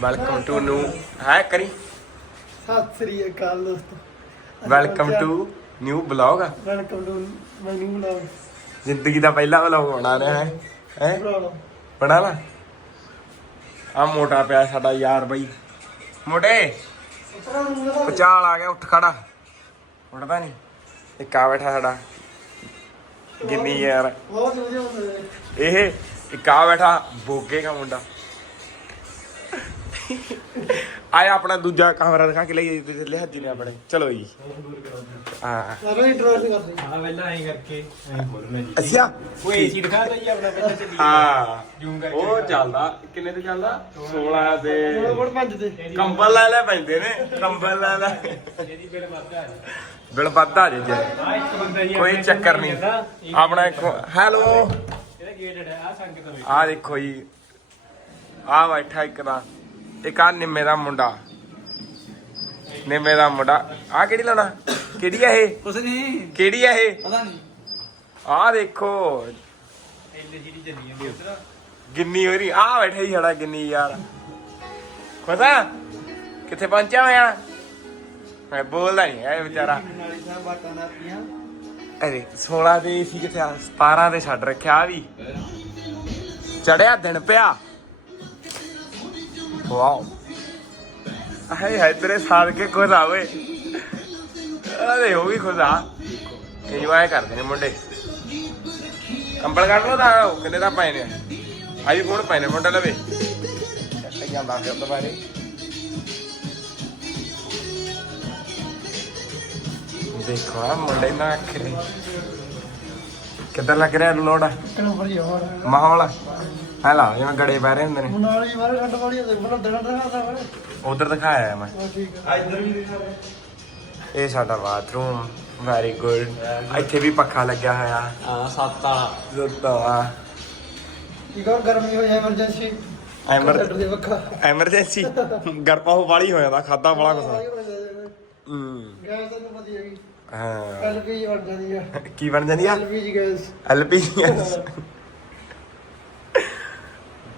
Welcome to new ਹੈ ਕਰੀ? ਸਤਿ ਸ੍ਰੀ ਅਕਾਲ ਦੋਸਤੋ। Welcome to new blog welcome to ਮੈਨੂੰ ਬੁਲਾਓ ਜ਼ਿੰਦਗੀ ਦਾ ਪਹਿਲਾ ਬਲੌਗ ਬਣਾ ਰਿਹਾ ਹੈ। ਹੈ? ਬਣਾ ਲਾ? ਆ ਮੋਟਾ ਪਿਆ ਸਾਡਾ ਯਾਰ ਬਈ। ਮੋਟੇ ਪਚਾਲ ਆ ਗਿਆ ਉੱਠ ਖੜਾ। ਉੱਠਦਾ ਨਹੀਂ ਇੱਕ ਆ ਬੈਠਾ ਸਾਡਾ। ਗਿੰਨੀ ਯਾਰ। ਇਹ ਇੱਕ ਆ ਬੈਠਾ ਬੋਗੇ ਦਾ ਮੁੰਡਾ। ਆਇਆ ਆਪਣਾ ਦੂਜਾ ਕਮਰਾ ਦਿਖਾ ਕੇ ਲਈ ਲਿਹਾਜੀ ਨੇ ਆਪਣੇ। ਚਲੋ ਜੀ। ਹਾਂ। ਸਾਰਾ ਇੰਟਰੋਡਕਸ਼ਨ ਕਰਦੇ ਆ ਪਹਿਲਾਂ ਐਂ ਕਰਕੇ ਐਂ ਬੋਲਣਾ ਜੀ। ਅੱਛਾ। ਉਹ ਏਸੀ ਦਿਖਾ ਤਾ ਜੀ ਆਪਣਾ ਪਹਿਲਾਂ ਚੱਲੀ ਹਾਂ। ਜੂਮ ਕਰਕੇ ਉਹ ਚੱਲਦਾ। ਕਿੰਨੇ ਤੇ ਚੱਲਦਾ? 16 ਤੇ ਬਹੁਤ ਭੱਜ ਦੇ ਕੰਬਲ ਲੈ ਲੈ ਪੈਂਦੇ ਨੇ। ਕੰਬਲ ਲੈ ਲੈ। ਇਹਦੀ ਬਿਲ ਵੱਧਦਾ ਹੈ ਬਿਲ ਵੱਧਾ ਜੇ ਜੇ। ਜੀ ਕੋਈ ਚੱਕਰ ਤੋਂ ਨਹੀਂ। ਆਪਣਾ ਇੱਕ ਹੈਲੋ। ਇਹਦਾ ਗੇਟ ਹੈ ਆ ਸੰਗਤ ਆ ਦੇਖੋ ਜੀ। ਆ ਬੈਠਾ ਇੱਕ ਦਾ। ਇੱਕ ਆ ਨਿੰਮੇ ਦਾ ਮੁੰਡਾ। ਨਿੰਮੇ ਦਾ ਮੁੰਡਾ। ਆ ਕਿਹੜੀ ਲਾਉਣਾ? ਕਿਹੜੀ ਆ ਇਹ? ਕੁਛ ਨਹੀਂ। ਕਿਹੜੀ ਆ ਇਹ? ਪਤਾ ਨਹੀਂ। ਆ ਦੇਖੋ। ਐਲ ਜਿਹੜੀ ਚੱਲੀ ਜਾਂਦੀ ਉਧਰ। ਗਿੰਨੀ ਹੋਰੀ ਆ ਬੈਠਾ ਹੀ ਸਾਡਾ ਗਿੰਨੀ ਯਾਰ। ਪਤਾ? ਕਿੱਥੇ ਪਹੁੰਚਿਆ ਹੋਇਆ? ਮੈਂ ਬੋਲਦਾ ਨਹੀਂ ਇਹ ਵਿਚਾਰਾ। ਨਾਲੀ ਸਾਹਿਬ ਬਾਟਾਂ ਦਾ ਪੀਆਂ ਅਰੇ 16 ਦੇ ਸੀ ਕਿੱਥੇ ਆ? 17 ਦੇ ਛੱਡ ਰੱਖਿਆ ਆ ਵੀ। ਚੜਿਆ ਦਿਨ ਪਿਆ। ਵਾਓ। ਹਾਏ ਹਾਏ ਤੇਰੇ ਸਾਥ ਕੇ ਖੁਦ ਆਵੇ ਅਰੇ ਉਹ ਵੀ ਖੁਦ ਆ। ਇੰਜੋਏ ਕਰਦੇ ਨੇ ਮੁੰਡੇ। ਕੰਬਲ ਕੱਢ ਲੋ ਤਾਂ ਕਿੰਨੇ ਦਾ ਪਏ ਨੇ। ਆਈ ਕੋਣ ਪਏ ਨੇ ਮੁੰਡੇ ਲਵੇ। ਚੱਟ ਜਾਂਦਾ ਫਿਰ ਦੁਬਾਰੇ ਦੇਖੋ ਆ ਮੁੰਡੇ ਨਾ ਅੱਖਰੇ ਕਿੱਦਾਂ ਲੱਗ ਰਿਹਾ ਲੋੜ ਮਾਹੌਲ ਹੈ ਲਾ ਜਿਵੇਂ ਗੜੇ ਪੈ ਰਹੇ ਹੁੰਦੇ ਨੇ। ਵਾਲੀ ਦਿਨ ਦਿਖਾਦਾ ਉਧਰ ਦਿਖਾਇਆ ਮੈਂ। ਹਾਂ ਠੀਕ ਆ। ਇੱਧਰ ਵੀ ਦਿਖਾ ਇਹ ਸਾਡਾ ਬਾਥਰੂਮ ਵੈਰੀ ਗੁੱਡ ਇੱਥੇ ਵੀ ਪੱਖਾ ਲੱਗਿਆ ਹੋਇਆ। ਹਾਂ ਸੱਤ ਵਾਲਾ ਜ਼ੁੱਤਾ ਠੀਕ ਆ ਗਰਮੀ ਹੋਈ ਐਮਰਜੈਂਸੀ ਐਮਰ ਦੇ ਵੱਖਾ ਐਮਰਜੈਂਸੀ ਗਰਪਾ ਉਹ ਵਾਲੀ ਹੋ ਜਾਂਦਾ ਖਾਦਾ ਬੜਾ ਕੁਛ। ਹੂੰ ਗੈਸ ਤਾਂ ਵਧੀਆ ਗਈ ਹਾਂ ਐਲਪੀਜੀ ਬਣ ਜਾਂਦੀ ਆ। ਕੀ ਬਣ ਜਾਂਦੀ ਆ? LPG gas. ਐਲਪੀਜੀ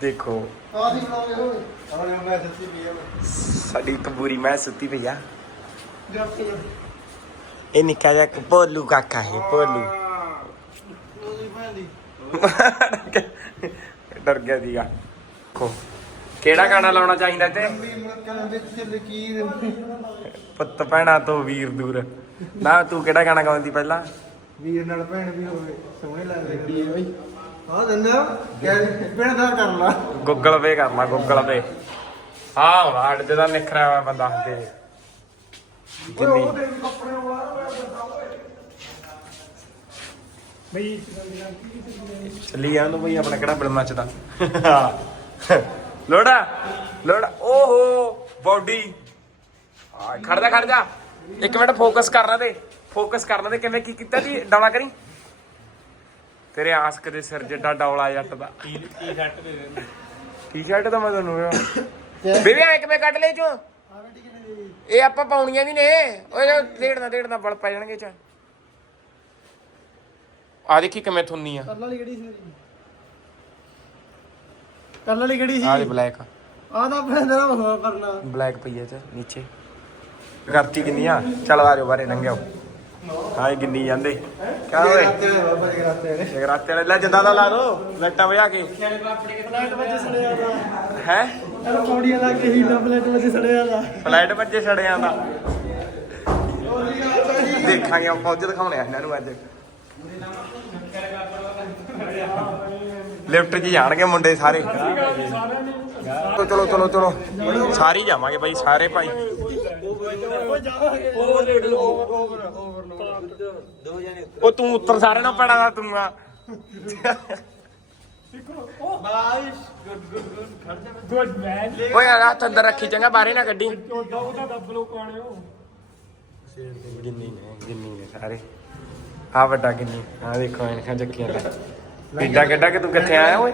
ਦੇਖੋ। ਆਹ ਦੀ ਬਣਾਉਂਦੇ ਹੋਏ। ਆਹ ਮੈਂ ਸੱਚੀ ਪੀਆ ਸਾਡੀ ਤੰਬੂਰੀ ਮੈਂ ਸੁੱਤੀ ਪਈ ਆ। ਜੱਟ ਇਹ ਨਿੱਕਾ ਜਿਹਾ ਭੋਲੂ ਕਾਕਾ ਹੈ ਭੋਲੂ। ਉਹਦੀ ਭੈਣ ਦੀ। ਡਰ ਗਿਆ ਦੇਖੋ ਕਿਹੜਾ ਗਾਣਾ ਲਾਉਣਾ ਚਾਹੀਦਾ ਤੇ ਵੀ ਮੁਲਕਾਂ ਵਿੱਚ ਤੇ ਲਕੀਰ ਪੁੱਤ ਭੈਣਾ ਤੋਂ ਵੀਰ ਦੂਰ। ਨਾ ਤੂੰ ਕਿਹੜਾ ਗਾਣਾ ਗਾਉਂਦੀ ਪਹਿਲਾਂ? ਵੀਰ ਨਾਲ ਭੈਣ ਵੀ ਹੋਵੇ ਸੋਹਣੇ ਲੱਗਦੇ ਬਈ ਆ ਦੰਦਾ ਕਹਿ ਪਿੰਡ ਦਾ ਕਰ ਲਾ। ਗੂਗਲ ਪੇ ਕਰ ਲਾ ਗੂਗਲ ਪੇ ਹਾਂ ਹੁਣ ਅੱਡ ਜਿਹਦਾ ਨਿਖਰਿਆ ਹੋਇਆ ਬੰਦਾ ਦੇ ਜਿੰਨੀ ਕੱਪੜੇ ਬਈ ਚੱਲੀ ਜਾਣ ਨੂੰ ਬਈ ਆਪਣਾ ਕਿਹੜਾ ਬਿਲ ਮੱਚਦਾ? ਲੋੜਾ ਲੋੜਾ ਓਹੋ ਬਾਡੀ। ਆ ਖੜ ਜਾ ਖੜ ਜਾ। ਇੱਕ ਮਿੰਟ ਫੋਕਸ ਕਰਨਾ ਤੇ ਫੋਕਸ ਕਰਨਾ ਤੇ ਕਿਵੇਂ ਕੀ ਕੀਤਾ ਜੀ ਡੌਲਾ ਕਰੀ। ਤੇਰੇ ਆਸਕ ਦੇ ਸਿਰ ਜਿੱਡਾ ਡੌਲਾ ਜੱਟ ਦਾ। ਟੀ ਟੀ ਸ਼ਰਟ ਦੇ ਦੇ ਟੀ-ਸ਼ਰਟ ਤਾਂ ਮੈਂ ਤੁਹਾਨੂੰ ਬੇਬੀ ਐ ਕਿਵੇਂ ਕੱਢ ਲਈ ਚੋਂ? ਇਹ ਆਪਾਂ ਪਾਉਣੀਆਂ ਵੀ ਨੇ। ਓਏ ਡੇੜਨਾ ਡੇੜਨਾ ਬਲ ਪੈ ਜਾਣਗੇ ਚ। ਆ ਦੇਖੀ ਕਿਵੇਂ ਥੁੰਨੀ ਆ। ਕੱਲ ਵਾਲੀ ਕਿਹੜੀ ਸੀ ਕੱਲ ਵਾਲੀ ਕਿਹੜੀ ਆ ਦੇ ਸੀ ਬਲੈਕ ਆ। ਤਾਂ ਦਾ ਹੋ ਕਰਨਾ। ਬਲੈਕ ਪਈ ਐ ਚ ਨੀਚੇ। ਕਰਤੀ ਕਿੰਨੀ ਆ ਚੱਲ ਆ ਜਾਓ ਬਾਰੇ ਲੰਘਿਓ ਹਾਂ ਇਹ ਗਿੰਨੀ ਜਾਂਦੇ। ਕਿਆ ਓਏ? ਜਗਰਾਤੇ ਵਾਲੇ ਲੈ ਜਿੰਦਾ ਦਾ ਲਾ ਦੋ ਲੱਟਾਂ ਵਜਾ ਕੇ। ਫਲੈਟ ਵਿੱਚ ਸੜਿਆ ਦਾ। ਹੈ? ਪੌੜੀਆਂ ਲਾ ਕੇ ਹੀ ਨਾ ਫਲੈਟ ਵਿੱਚ ਸੜਿਆ ਦਾ। ਫਲਾਈਟ ਵੱਜੇ ਛੜਿਆਂ ਦਾ। ਦੇਖਾਂਗੇ ਆਪਾਂ ਉੱਜ ਦਿਖਾਉਣੇ ਆ ਇਹਨਾਂ ਨੂੰ ਅੱਜ। ਲਿਫਟ 'ਚ ਜਾਣਗੇ ਮੁੰਡੇ ਸਾਰੇ। ਚਲੋ ਚਲੋ ਚਲੋ। ਚਲੋ ਸਾਰੇ ਜਾਵਾਂਗੇ ਬਾਈ ਸਾਰੇ ਭਾਈ। ਉਹ ਤੂੰ ਉੱਤਰ ਸਾਰੇ ਨਾਲ ਪੜਾ ਦਾ ਤੂੰ ਆ। ਗੁੱਡ ਮੈਨ ਓਏ ਆ ਹੱਥ ਅੰਦਰ ਰੱਖੀ ਚੰਗਾ ਬਾਹਰੇ ਨਾ ਕਾਣਿਓ ਗਿੰਨੀ ਨੇ ਗਿੰਨੀ ਨੇ ਸਾਰੇ। ਆ ਵੱਡਾ ਗਿੰਨੀ ਆ ਦੇਖੋ ਇਹਨਾਂ ਚੱਕੀਆਂ ਦਾ ਇੱਡਾ ਕਿੱਡਾ ਕਿ ਤੂੰ ਕਿੱਥੇ ਆਇਆ ਓਏ?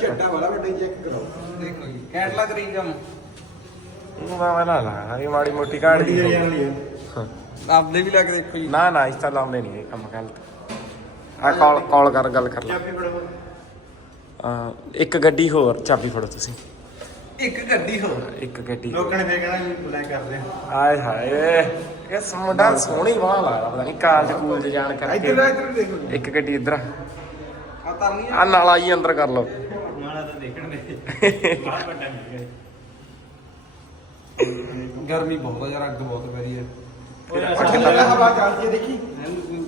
ਚੱਡਾ ਵਾਲਾ ਵੱਡੇ ਚੈੱਕ ਕਰੋ। ਦੇਖੋ ਜੀ ਕੈਟਲਾ ਕਰੀਂਗਮ ਮਾਮਾ ਨਾ ਲਾ ਇਹ ਮਾੜੀ ਮੋਟੀ ਕਾਢ ਦੀ ਆਪਦੇ ਵੀ ਲਾ ਕੇ ਦੇਖੋ ਜੀ। ਨਾ ਨਾ ਇਸ ਤਾਂ ਲਾਉਂਦੇ ਨਹੀਂ ਇਹ ਕੰਮ ਗਲਤ ਆ ਕਾਲ ਕਾਲ ਕਰ ਗੱਲ ਕਰ ਲੈ। ਇੱਕ ਗੱਡੀ ਹੋਰ ਚਾਬੀ ਫੜੋ ਤੁਸੀਂ। ਇੱਕ ਗੱਡੀ ਹੋ ਇੱਕ ਗੱਡੀ ਲੋਕਾਂ ਨੇ ਫੇਰ ਕਹਿਣਾ ਬੁਲਾਏ ਕਰਦੇ ਆਏ ਹਾਏ ਇਹ ਮੁੰਡਾ ਸੋਹਣੀ ਬਾਹ ਲੱਗਦਾ ਪਤਾ ਨਹੀਂ ਕਾਲਜ ਕੂਲਜ ਜਾਣ ਕਰਕੇ। ਇੱਧਰ ਦੇਖੋ ਇੱਕ ਗੱਡੀ ਇੱਧਰ ਆ ਤਰਨੀ ਆ ਨਾਲਾ ਹੀ ਅੰਦਰ ਕਰ ਲਓ। ਮਾਣਾ ਤਾਂ ਦੇਖਣ ਦੇ। ਬਾਹਰ ਵੱਡਾ ਨਹੀਂ ਗਰਮੀ ਬਹੁਤ ਆ ਯਾਰ ਅੱਗ ਬਹੁਤ ਪੈ ਰਹੀ ਹੈ। ਓਏ ਪੱਠੇ ਲੱਗਾ ਹਵਾ ਚੱਲਦੀ ਹੈ ਦੇਖੀ?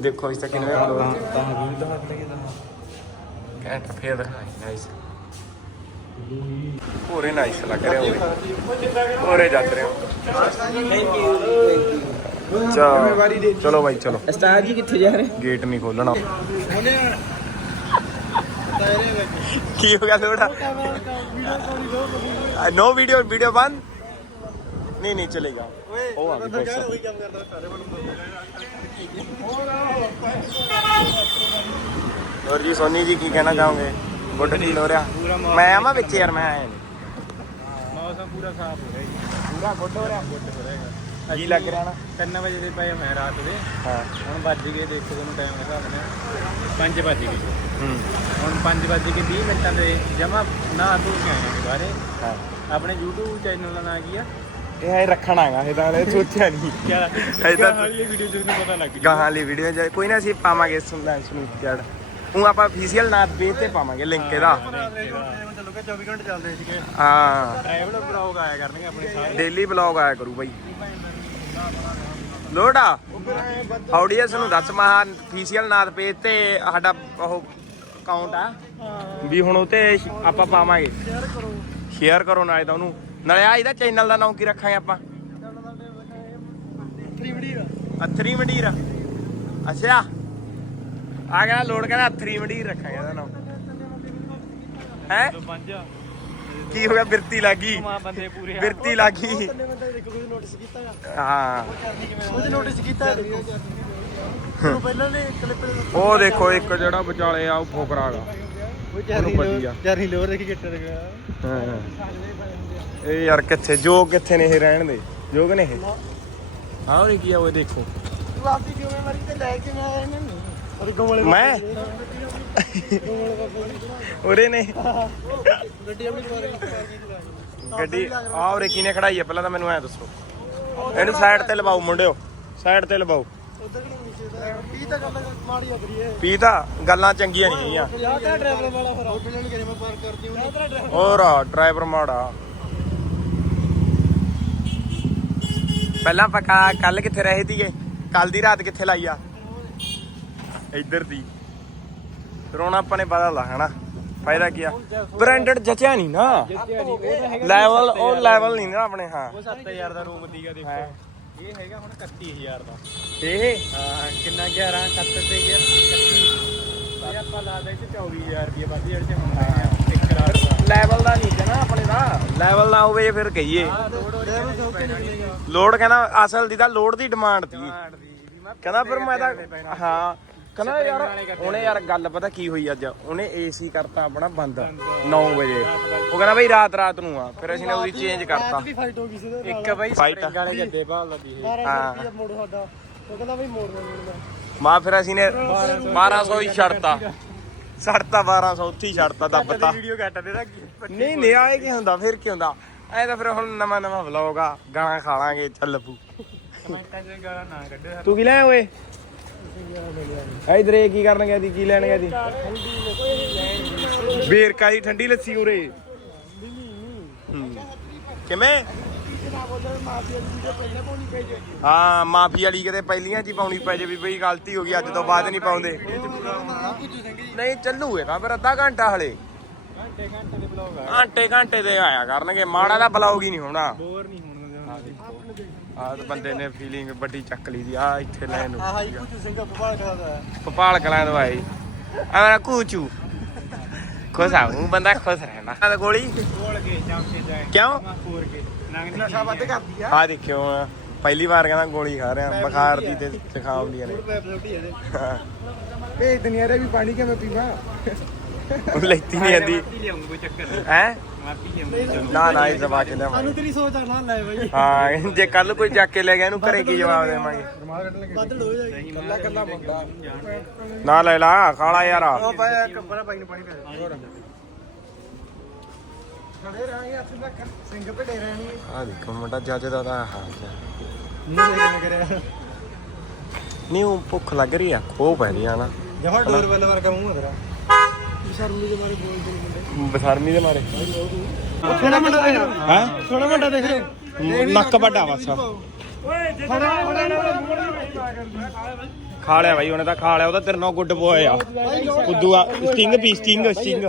ਦੇਖੋ ਇਸ ਤੱਕ ਕਿੰਨੇ ਖਲੋ ਤਾਂ ਵੀ ਤਾਂ ਹੱਥ ਲੱਗੇ ਤਾਂ ਘੰਟ ਫੇਰ ਨਾਈਸ ਪੂਰੇ ਨਾਈਸ ਲੱਗ ਰਿਹਾ ਹੋਵੇ ਪੂਰੇ ਜੱਜ ਰਹੇ ਹੋ। ਚਲੋ ਚਲੋ ਬਾਈ ਚਲੋ। ਉਸਤਾਦ ਜੀ ਕਿੱਥੇ ਜਾ ਰਹੇ? ਗੇਟ ਨਹੀਂ ਖੋਲਣਾ। की हो गया थोड़ा नो वीडियो वीडियो बंद? नहीं नहीं चलेगा। ओ और जी सोनी जी की कहना चाहोगे? गुड फील हो रहा मैं आवा बिच यार मैं आया नहीं। मौसम पूरा साफ़ हो रहा है पूरा गुड हो रहा है ਜੀ ਲੱਗ ਰਿਹਾ 3 ਵਜੇ ਦੇ ਪਏ ਹੋਏ ਰਾਤ ਦੇ। ਹਾਂ। ਹੁਣ ਵੱਜ ਗਏ ਦੇਖੋ ਤੁਹਾਨੂੰ ਟਾਈਮ ਦੇ ਹਿਸਾਬ ਨਾਲ 5 ਵੱਜ ਹੂੰ। ਹੁਣ 5 ਵੱਜ ਕੇ 20 ਮਿੰਟਾਂ ਦੇ ਜਮਾ ਨਾ ਧੋ ਕੇ ਹਾਂ ਬਾਰੇ ਹਾਂ। ਆਪਣੇ YouTube ਚੈਨਲ ਦਾ ਨਾਂ ਕੀ ਆ? ਇਹ ਹੈ ਰੱਖਣਾ ਹੈਗਾ ਇਹ ਤਾਂ ਇਹ ਸੋਚਿਆ ਨਹੀਂ। ਕਿਆ? ਇਹ ਤਾਂ ਹਾਲੇ ਵੀਡੀਓ ਜਿਹਨੂੰ ਪਤਾ ਲੱਗ ਗਿਆ। ਗਾਹਾਂ ਲਈ ਵੀਡੀਓ ਜਾਏ ਕੋਈ ਨਾ ਅਸੀਂ ਪਾਵਾਂਗੇ ਸੁਣਦਾਂਸ਼ ਨੂੰ ਜੜ। ਉਹ ਆਪਾਂ ਅਫੀਸ਼ੀਅਲ ਨਾਂ ਪੇਜ ਤੇ ਪਾਵਾਂਗੇ ਲਿੰਕ ਇਹਦਾ। ਹਾਂ। ਟਰੈਵਲ ਬਲੌਗ ਆਇਆ ਕਰਨਗੇ ਆਪਣੇ ਸਾਰੇ। ਡੇਲੀ ਬਲੌਗ ਆਇਆ ਕਰੂ ਬਾਈ। ਲੋੜਾ ਆਡੀਅנס ਨੂੰ ਦੱਸ, ਮਹਾ ਅਫੀਸ਼ੀਅਲ ਨਾਦ ਪੇਜ ਤੇ ਸਾਡਾ ਉਹ ਅਕਾਊਂਟ ਆ। ਵੀ ਹੁਣ ਉਹ ਤੇ ਆਪਾਂ ਪਾਵਾਂਗੇ। ਸ਼ੇਅਰ ਕਰੋ ਸ਼ੇਅਰ ਕਰੋ ਨਾਲੇ ਤਾਂ ਉਹਨੂੰ। ਨਾਲੇ ਆ ਇਹਦਾ ਚੈਨਲ ਦਾ ਨਾਮ ਕੀ ਰੱਖਾਂਗੇ ਆਪਾਂ? 3 ਵੀਡੀਓ ਅਥਰੀ ਮੰਡੀਰ ਅੱਛਾ। ਆ ਗਿਆ ਲੋਡ ਕਹਿੰਦਾ ਅਥਰੀ ਮੰਡੀਰ ਰੱਖਾਂਗੇ ਇਹਦਾ ਨਾਮ। ਹੈ? ਕੀ ਹੋ ਗਿਆ? ਬਿਰਤੀ ਲੱਗੀ ਮਾ ਬੰਦੇ ਪੂਰੇ ਬਿਰਤੀ ਲੱਗੀ ਬੰਦੇ ਦੇਖੋ ਕੋਈ ਨੋਟਿਸ ਕੀਤਾ ਹੈਗਾ ਹਾਂ। ਉਹਦੇ ਨੋਟਿਸ ਕੀਤਾ ਹੈ ਦੇਖੋ। ਉਹ ਪਹਿਲਾਂ ਨੇ ਕਲਿੱਪ ਉਹ ਦੇਖੋ ਇੱਕ ਜਿਹੜਾ ਵਿਚਾਲੇ ਆ ਉਹ ਫੋਕਰਾ ਗਾ ਉਹ ਉਹਨੂੰ ਪਤੀ ਆ। ਚਾਰੀ ਲੋਰ ਦੇਖੀ ਕਿੱਟੇ ਦੇ ਗਿਆ ਹਾਂ ਇਹ ਯਾਰ ਕਿੱਥੇ ਜੋ ਕਿੱਥੇ ਨੇ ਇਹ ਰਹਿਣ ਦੇ। ਜੋਗ ਨੇ ਇਹ। ਆਹ ਉਹ ਕੀ ਆ ਉਹ ਦੇਖੋ। ਤੂੰ ਆਪਦੀ ਜ਼ਿੰਮੇਵਾਰੀ ਤੇ ਲੈ ਕੇ ਮੈਂ ਇਹਨਾਂ ਨੂੰ। ਮੈਂ? ਉਰੇ ਨੇ। ਗੱਡੀ ਆਪਣੀ ਗੱਡੀ ਆ ਉਰੇ ਕਿਨੇ ਖੜਾਈ ਆ? ਪਹਿਲਾਂ ਤਾਂ ਮੈਨੂੰ ਐ ਦੱਸੋ। ਇਹਨੂੰ ਸਾਈਡ ਤੇ ਲਵਾਓ ਮੁੰਡਿਓ। ਸਾਈਡ ਤੇ ਲਵਾਓ। ਉਧਰ ਤਾਂ ਗੱਲ ਮਾੜੀ ਆ ਕਰੀ ਪੀ ਤਾਂ ਗੱਲਾਂ ਚੰਗੀਆਂ ਨਹੀਂ ਹੈਗੀਆਂ ਯਾਰ ਤਾਂ ਡਰਾਈਵਰ ਵਾਲਾ ਫਿਰ ਆਉਟ ਜਾਣ ਕੇ ਮੈਂ ਪਾਰ ਕਰਦੀ ਹੂੰ ਹੋਰ ਡਰਾਈਵਰ ਮਾੜਾ ਪਹਿਲਾਂ ਪਕਾ ਕੱਲ ਕਿੱਥੇ ਰਹੇ ਸੀਗੇ? ਕੱਲ ਦੀ ਰਾਤ ਕਿੱਥੇ ਲਾਈ ਆ? ਇੱਧਰ ਦੀ। ਫਿਰ ਹੁਣ ਆਪਾਂ ਨੇ ਪਤਾ ਲਾਹਣਾ ਫਾਇਦਾ ਕੀ ਆ? ਬ੍ਰਾਂਡਡ ਜਚਿਆ ਨਹੀਂ ਨਾ। ਲੈਵਲ ਉਹ ਲੈਵਲ ਨਹੀਂ ਨਾ ਆਪਣੇ ਹਾਂ। ਉਹ 7000 ਦਾ ਰੂਮ ਦੀਗਾ ਦੇਖੋ। ਇਹ ਹੈਗਾ ਹੁਣ 31000 ਦਾ। ਇਹ? ਹਾਂ ਕਿੰਨਾ 11 71 ਤੇ ਗਿਆ 31 ਇਹ ਆਪਾਂ ਲਾ ਦੇ 24000 ਰੁਪਏ ਵੱਧ ਜਿਹੜੇ ਚ ਹੁੰਦਾ ਹੈ। ਇੱਕ ਰਾਤ ਦਾ। ਲੈਵਲ ਦਾ ਨਹੀਂ ਨਾ ਆਪਣੇ ਦਾ। ਲੈਵਲ ਨਾ ਹੋਵੇ ਫਿਰ ਕਹੀਏ। ਲੋਡ ਕਹਿੰਦਾ ਅਸਲ ਦੀ ਤਾਂ ਲੋਡ ਦੀ ਡਿਮਾਂਡ ਸੀ ਕਹਿੰਦਾ ਫਿਰ ਮੈਂ ਤਾਂ ਹਾਂ। ਕਹਿੰਦਾ ਯਾਰ ਉਹਨੇ ਯਾਰ ਗੱਲ ਪਤਾ ਕੀ ਹੋਈ ਅੱਜ? ਉਹਨੇ ਏਸੀ ਕਰਤਾ ਆਪਣਾ ਬੰਦ 9 ਵਜੇ। ਉਹ ਕਹਿੰਦਾ ਬਈ ਰਾਤ ਰਾਤ ਨੂੰ ਆ ਫਿਰ ਅਸੀਂ ਨੇ ਉਹਦੀ ਚੇਂਜ ਕਰਤਾ। ਵੀ ਫਾਈਟ ਹੋ ਗਈ ਸੀ ਉਹਦੇ ਇੱਕ ਬਈ ਸਪਰਿੰਗ ਵਾਲੇ ਗੱਡੇ ਭਾਲਦਾ ਦੀ ਇਹ 1200 ਰੁਪਏ ਮੋੜ ਸਾਡਾ। ਉਹ ਕਹਿੰਦਾ ਬਈ ਮੋੜ ਦੇ ਮੋੜ ਮਾ ਫਿਰ ਅਸੀਂ ਨੇ 1200 ਹੀ ਛੱਡਤਾ। ਛੱਡਤਾ 1200 ਉੱਥੇ ਹੀ ਛੱਡਤਾ ਦੱਬਤਾ। ਵੀਡੀਓ ਕੱਟ ਦੇ ਰੱਖੀ ਨਹੀਂ ਨਹੀਂ ਆਏ ਕੀ ਹੁੰਦਾ? ਫਿਰ ਕੀ ਹੁੰਦਾ? ਐ ਤਾਂ ਫਿਰ ਹੁਣ ਨਵਾਂ ਨਵਾਂ ਵਲੌਗ ਆ। ਗਾਣਾ ਖਾ ਲਾਂਗੇ ਚੱਲ ਪੂ ਕਮੈਂਟਾਂ 'ਚ ਗਾਲਾਂ ਨਾ ਕੱਢਿਓ। ਤੂੰ ਕੀ ਲੈ ਓਏ? ਇਧਰ ਇਹ ਕੀ ਕਰਨ ਗਿਆ ਦੀ ਕੀ ਲੈਣ ਗਿਆ ਦੀ ਬੇਰਕਾ ਦੀ ਠੰਡੀ ਲੱਸੀ ਉਰੇ? ਕਿਵੇਂ? ਹਾਂ, ਮਾਫੀ ਵਾਲੀ ਕਿਤੇ ਪਹਿਲੀਆਂ ਚ ਪਾਉਣੀ ਪੈ ਜੇ ਵੀ ਬਈ, ਗਲਤੀ ਹੋ ਗਈ, ਅੱਜ ਤੋਂ ਬਾਅਦ ਨਹੀਂ ਪਾਉਂਦੇ। ਨਹੀਂ ਚੱਲੂ ਇਹ ਤਾਂ ਫਿਰ ਅੱਧਾ ਘੰਟਾ ਹਲੇ। ਘੰਟੇ ਘੰਟੇ ਦੇ ਬਲੌਗ ਆ। ਘੰਟੇ ਘੰਟੇ ਦੇ ਆਇਆ ਕਰਨਗੇ, ਮਾੜਾ ਦਾ ਬਲੌਗ ਹੀ ਨਹੀਂ ਹੋਣਾ ਬੋਰ ਨਹੀਂ ਹੋਣ। ਆਹ ਤਾਂ ਬੰਦੇ ਨੇ ਫੀਲਿੰਗ ਵੱਡੀ ਚੱਕ ਲਈ ਦੀ ਆ ਇੱਥੇ ਲੈਣ ਨੂੰ। ਆਹ ਹੀ ਕੁਝ ਸਿੰਘ ਭਵਾਲ ਕਰਦਾ ਹੈ। ਭੋਪਾਲ ਕਲਾਂ ਤੋਂ ਆਈ ਆ ਕੂਚੂ। ਖੁਸ਼ ਆ ਉਹ ਬੰਦਾ ਖੁਸ਼ ਰਹਿੰਦਾ। ਆ ਗੋਲੀ। ਕੋਲ ਕੇ ਚਮਚੇ ਜਾਏ ਕਿਉਂ? ਖੋਰ ਕੇ। ਨੰਗ ਨਸ਼ਾ ਵੱਧ ਕਰਦੀ ਆ। ਆ ਦੇਖਿਓ ਪਹਿਲੀ ਵਾਰ ਕਹਿੰਦਾ ਗੋਲੀ ਖਾ ਰਿਹਾ ਬੁਖਾਰ ਦੀ ਤੇ ਜ਼ੁਕਾਮ ਦੀਆਂ ਨੇ। ਭੇਜ ਦਨੀਆ ਰੇ ਵੀ ਪਾਣੀ ਕਿਵੇਂ ਪੀਵਾਂ? ਉਹ ਲੈਤੀ ਨਹੀਂ ਆਂਦੀ। ਹੈ? ਨਾ ਨਾ ਇਹ ਦਵਾ ਕੇ ਲਿਆਵਾਂਗੇ ਸਾਨੂੰ ਤੇਰੀ ਸੋਚ ਆ ਨਾ ਲੈ ਬਾਈ। ਹਾਂ ਜੇ ਕੱਲ ਕੋਈ ਚੱਕ ਕੇ ਲੈ ਗਿਆ ਇਹਨੂੰ ਘਰੇ ਕੀ ਜਵਾਬ ਦੇਵਾਂਗੇ? ਬੱਦਲ ਹੋ ਕੱਲਾ ਕੱਲਾ ਮੁੰਡਾ। ਨਾ ਲੈ ਲਾ ਖਾਲਾ ਯਾਰ। ਆ ਪਾਇਆ ਕੱਪੜਾ ਪਾਈ ਨੂੰ ਪਾਣੀ ਪੈ ਖੜੇ ਰਹਾਂਗੇ ਹੱਥ ਤੱਕ। ਸਿੰਘ ਭੇਡੇ ਰਹਿਣਗੇ। ਆ ਦੇਖੋ ਮੁੰਡਾ ਜੱਜ ਦਾ ਤਾਂ ਹਾਲ ਹੈ। ਨਹੀਂ ਦੇਖਣ ਕਰਿਆ ਨਹੀਂ ਉਹ ਭੁੱਖ ਲੱਗ ਰਹੀ ਆ ਖੋ ਪੈ ਰਹੀ ਆ ਨਾ। ਜਮਾ ਡੋਰ ਵੱਲ ਵਰਗਾ ਮੂੰਹ ਆ ਤੇਰਾ। ਸ਼ਰਮੀ ਦੇ ਬਾਰੇ ਬੋਲਦੇ ਨੇ ਮੁੰਡੇ ਬਸਰਮੀ ਦੇ ਮਾਰੇ। ਸੋਹਣਾ ਮੁੰਡਾ ਦੇਖ। ਹੈ? ਸੋਹਣਾ ਮੁੰਡਾ ਦੇਖ। ਨੱਕ ਵੱਡਾ ਬਸ ਥੋੜਾ ਖਾ ਲਿਆ ਬਾਈ ਉਹਨੇ ਤਾਂ ਖਾ ਲਿਆ। ਉਹਦਾ ਤੇਰੇ ਨਾਲ ਗੁੱਡ ਬੋਏ ਆ। ਫੁੱਦੂ ਆ। Sting P sting sting.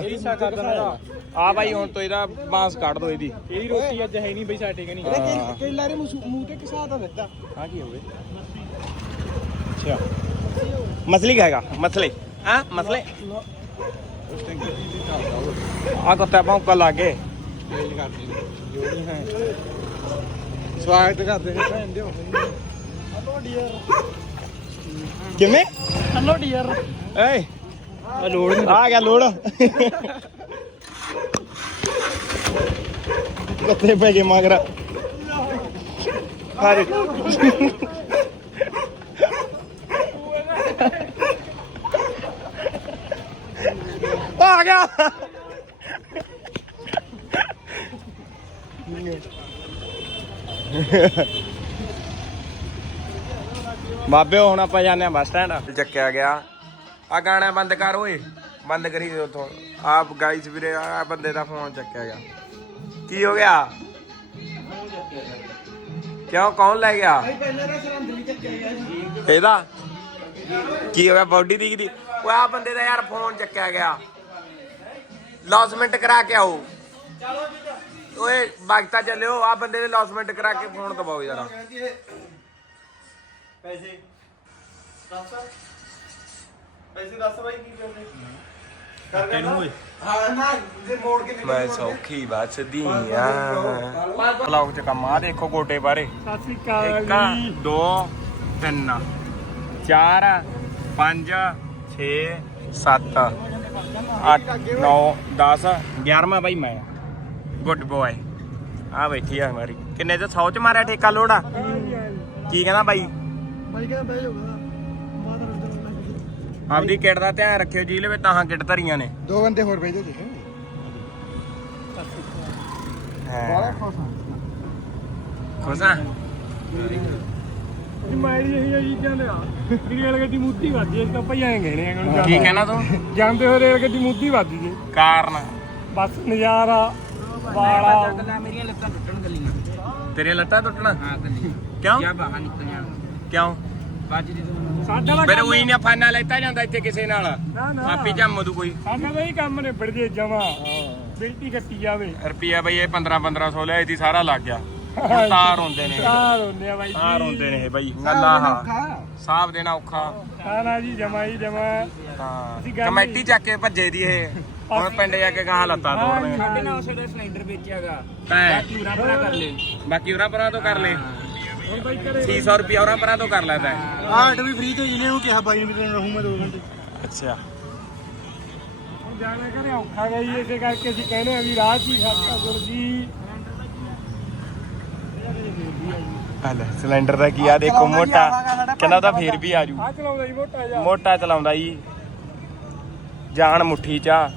ਆ ਬਾਈ ਹੁਣ ਤੋਂ ਇਹਦਾ ਬਾਂਸ ਕੱਢ ਦੋ ਇਹਦੀ। ਇਹਦੀ ਰੋਟੀ ਅੱਜ ਹੈ ਨਹੀਂ ਬਈ ਸਾਡੇ ਕਨੀ। ਕਈ ਲਾਰੇ ਮੂੰਹ ਤੇ ਕਿਸਾ ਦਾ ਦਿੱਤਾ ਆ ਕੀ ਹੋਵੇ? ਅੱਛਾ। ਮਸਲੀ ਖਾਏਗਾ। ਮਸਲੇ। ਹਾਂ? ਮਸਲੇ? ਆ ਕੁੱਤਾ ਭੌਂਕਾ ਲਾਗੇ ਸਵਾਗਤ ਕਰਦੇ ਨੇ ਭੈਣ ਦਿਓ। ਹਲੋ ਡੀਅਰ ਕਿਵੇਂ? ਹਲੋ ਡੀਅਰ ਏ ਆ ਲੋੜ ਆ ਗਿਆ ਲੋੜ। ਕਿੱਥੇ ਪੈ ਗਏ ਮਗਰ। ਹਾਰੇ ਆ ਗਿਆ। ਬਾਬੇ, ਹੁਣ ਆਪਾਂ ਜਾਂਦੇ ਆ ਬੱਸ ਸਟੈਂਡ। ਚੱਕਿਆ ਗਿਆ। ਆ ਗਾਣਾ ਬੰਦ ਕਰ ਓਏ। ਬੰਦ ਕਰੀ ਦੇ ਉਥੋਂ। ਆਪ ਗਾਈਸ ਵੀਰੇ ਆ ਬੰਦੇ ਦਾ ਫੋਨ ਚੱਕਿਆ ਗਿਆ। ਕੀ ਹੋ ਗਿਆ? ਕਿਉਂ, ਕੌਣ ਲੈ ਗਿਆ? ਇਹਦਾ? ਕੀ ਹੋ ਗਿਆ? ਬਾਡੀ ਦੀ ਦੀ? ਆ ਬੰਦੇ ਦਾ ਯਾਰ ਫੋਨ ਚੱਕਿਆ ਗਿਆ। ਲੌਸਮੈਂਟ ਕਰਾ ਕੇ ਆਓ। ਓਏ ਬਾਗਤਾ ਚੱਲਿਓ ਆ ਬੰਦੇ ਦੇ ਲੌਸਮੈਂਟ ਕਰਾ ਕੇ ਫੋਨ ਦਬਾਓ ਜਰਾ ਪੈਸੇ। ਦੱਸ। ਪੈਸੇ ਦੱਸ ਬਾਈ ਕੀ ਕਰਦੇ ਕਰ ਤੈਨੂੰ ਓਏ। ਹਾਂ ਨਾ ਜੇ ਮੋੜ ਕੇ ਨਿਕਲ ਮੈਂ ਸੌਖੀ ਬਚਦੀ ਆ। ਬਲੌਗ ਚ ਕੰਮ ਆ ਦੇਖੋ ਗੋਟੇ ਬਾਰੇ। ਸਤਿ ਸ੍ਰੀ ਇੱਕ ਦੋ ਤਿੰਨ ਚਾਰ ਪੰਜ 6 7 8 9 10 11ਵਾਂ ਬਾਈ ਮੈਂ। ਗੁੱਡ ਬੋਏ ਆ ਬੈਠੀ ਆ ਹਮਾਰੀ। ਕਿੰਨੇ ਚ? 100 ਚ ਮਾਰਿਆ ਠੇਕਾ ਲੋੜਾ ਕੀ ਕਹਿੰਦਾ ਬਾਈ? ਬਾਈ ਕਹਿੰਦਾ ਬਹਿ ਜਾਊਗਾ ਆਪਦੀ ਕਿੱਟ ਦਾ ਧਿਆਨ ਰੱਖਿਓ ਜੀ ਲਵੇ ਤਾਂ ਕਿੱਟ ਧਰੀਆਂ ਨੇ। ਦੋ ਬੰਦੇ ਹੋਰ ਭੇਜੋ ਜੀ ਹਾਂ। ਖੁਸ਼ਾ ਮਾੜੀ ਇਹੀ ਚੀਜ਼ਾਂ ਦੇ ਆ ਰੇਲ ਗੱਡੀ ਮੁੱਦੀ ਵੱਜਦੀ ਇਸ ਤਾਂ ਭਈਆਂ ਗਹਿਣੇ ਆ ਨੂੰ ਕੀ ਕਹਿਣਾ ਤੂੰ? ਜਾਂਦੇ ਹੋ ਰੇਲ ਗੱਡੀ ਮੁੱਦੀ ਵੱਜਦੀ ਜੇ ਕਾਰਨ? ਬਸ ਨਜ਼ਾਰਾ ਵਾਲਾ। ਮੇਰੀਆਂ ਲੱਤਾਂ ਟੁੱਟਣ ਗਲੀਆਂ। ਤੇਰੇ ਲੱਟਾਂ ਟੁੱਟਣਾ? ਹਾਂ ਗਲੀ ਕਿਉਂ? ਜਾਂ ਬਾਹਰ ਨਿਕਲ ਜਾਣ ਕਿਉਂ? ਬਾਜੀ ਦੀ ਤੁਹਾਨੂੰ ਸਾਡਾ ਦਾ ਫਿਰ ਕੰਮ- ਉਹੀ ਨਾ ਫਾਨਾ ਲੈਤਾ ਜਾਂਦਾ ਇੱਥੇ ਕਿਸੇ ਨਾਲ। ਨਾ ਨਾ। ਆਪੀ ਜੰਮ ਦੂ ਕੋਈ। ਸਾਡਾ ਦਾ ਹੀ ਕੰਮ ਨੇ ਬੜ ਜੇ ਜਮਾ। ਬਿਲਟੀ ਕੱਟੀ ਜਾਵੇ। ਰੁਪਿਆ ਬਈ ਇਹ 15 1500 ਲਿਆ ਇਹਦੀ ਸਾਰਾ ਲੱਗ ਗਿਆ। ਹੁਣ ਤਾਰ ਹੁੰਦੇ ਨੇ ਤਾਰ ਹੁੰਦੇ ਆ ਬਾਈ ਜੀ। ਤਾਰ ਹੁੰਦੇ ਨੇ ਇਹ ਬਈ ਗੱਲਾਂ ਹਾਂ ਸਾਹਬ ਦੇਣਾ ਔਖਾ। ਸਾਰਾ ਜੀ ਜਮਾ ਹੀ ਜਮਾ। ਅਸੀਂ ਗੱਲ ਕਮੇਟੀ ਚੱਕ ਕੇ ਭੱਜੇ ਦੀ ਇਹ। ਹੁਣ ਪਿੰਡ ਜਾ ਕੇ ਗਾਹ ਲੱਤਾਂ ਤੋੜਨੇ ਸਾਡੇ ਨਾਲ ਉਸੇ ਦਾ ਸਿਲੰਡਰ ਵੇਚਿਆਗਾ ਤੈਂ ਬਾਕੀ ਉਰਾ ਪਰਾ ਕਰ ਲੈ। ਬਾਕੀ ਉਰਾਂ ਪਰਾਂ ਤੋਂ ਕਰ ਲੈ। ਹੁਣ ਬਾਈ ਕਰੇ 600 ਰੁਪਿਆ ਉਰਾਂ ਪਰਾਂ ਤੋਂ ਕਰ ਲੈਦਾ ਆਰਟ ਵੀ ਫ੍ਰੀ ਤੇ ਜਿਹਨੇ ਉਹ ਕਿਹਾ ਬਾਈ ਨੂੰ ਵੀ ਤੈਨੂੰ ਰਹੂੰ ਮੈਂ 2 ਘੰਟੇ। ਅੱਛਾ। ਹੁਣ ਜਾਣਾ ਕਰੇ ਔਖਾ ਗਈ ਇਸੇ ਕਰਕੇ ਅਸੀਂ ਕਹਿੰਦੇ ਆ ਵੀ ਰਾਹ 'ਚ ਹੀ ਖਾਤਾ ਗੁਰ ਜੀ ਹਲੇ ਸਿਲੰਡਰ ਦਾ ਕੀ ਆ? ਦੇਖੋ ਮੋਟਾ। ਕਹਿੰਦਾ ਉਹਦਾ ਫੇਰ ਵੀ ਆ ਜੂ ਆ ਚਲਾਉਂਦਾ ਜੀ ਮੋਟਾ ਜਿਹਾ। ਮੋਟਾ ਚਲਾਉਂਦਾ ਜੀ। ਜਾਨ ਮੁੱਠੀ ਚਾ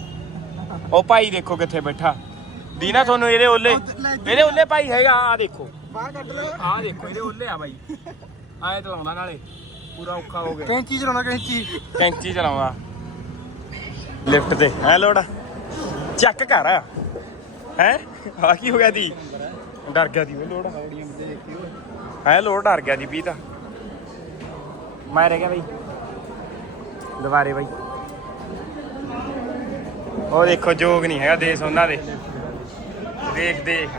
ਉਹ ਭਾਈ ਦੇਖੋ ਕਿੱਥੇ ਬੈਠਾ। ਦੀਨਾ ਤੁਹਾਨੂੰ ਇਹਦੇ ਓਲੇ ਇਹਦੇ ਓਲੇ ਭਾਈ ਹੈਗਾ ਆ ਦੇਖੋ। ਬਾਹਰ ਕੱਢ ਲਓ। ਆ ਦੇਖੋ ਇਹਦੇ ਓਲੇ ਆ ਬਾਈ ਆਏ ਚਲਾਉਂਦਾ ਨਾਲੇ। ਪੂਰਾ ਔਖਾ ਹੋ ਗਿਆ। ਕੈਂਚੀ ਚਲਾਉਣਾ ਕੈਂਚੀ। ਕੈਂਚੀ ਚਲਾਉਂਦਾ ਲਿਫਟ ਤੇ। ਐ ਲੋੜ? ਚੱਕ ਕਰ ਹੈ? ਆ ਕੀ ਹੋ ਗਿਆ ਦੀ? ਡਰ ਗਿਆ ਦੀ ਲੋੜ। ਐ ਲੋੜ ਡਰ ਗਿਆ ਜੀ ਵੀ ਤਾਂ ਮੈਂ ਰਹਿ ਗਿਆ ਬਈ। ਦੁਬਾਰੇ ਬਈ। ਉਹ ਦੇਖੋ, ਜੋਗ ਨਹੀਂ ਹੈਗਾ ਦੇਸ਼ ਉਹਨਾਂ ਦੇ। ਦੇਖ ਦੇਖ।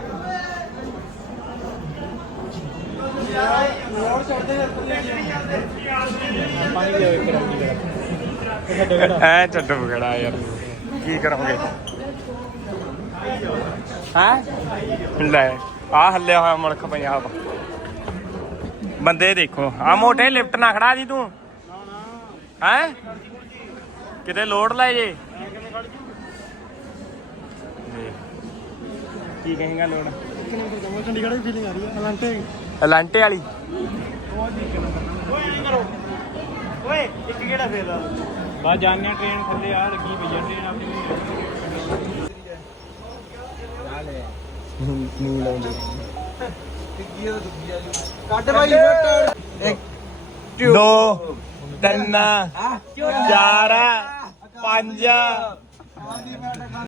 ਐ ਛੱਡੋ ਬਗੜਾ ਯਾਰ। ਕੀ ਕਰੋਗੇ? ਹਾਂ? ਲੈ ਆ ਹੱਲਿਆ ਹੋਇਆ ਮੁਲਕ ਪੰਜਾਬ। ਬੰਦੇ ਦੇਖੋ। ਆ ਮੋਟੇ ਲਿਫਟ ਨਾ ਖੜਾ ਦੀ ਤੂੰ। ਹੈ? ਕਿਤੇ ਲੋਡ ਲੈ ਜੇ। ਕੀ ਕਹੇਗਾ ਲੋਡ? ਚੰਡੀਗੜ੍ਹ ਦੀ ਫੀਲਿੰਗ ਆ ਰਹੀ ਹੈ ਅਲੰਟੇ ਲਾਂਟੇ ਵਾਲੀ। ਓਏ ਇੱਕ ਕਿਹੜਾ ਫੇਰ ਲਾ ਜਾਣੇ ਟ੍ਰੇਨ ਥੱਲੇ ਆ ਲੱਗੀ ਪਈ ਆ ਟ੍ਰੇਨ ਆਪਣੀ। ਨਹੀਂ ਲਾਉਂਦੇ ਟਿੱਕੀ ਦਾ ਦੁੱਗੀ ਆ ਕੱਢ ਬਾਈ। ਇੱਕ ਦੋ ਤਿੰਨ ਚਾਰ ਪੰਜ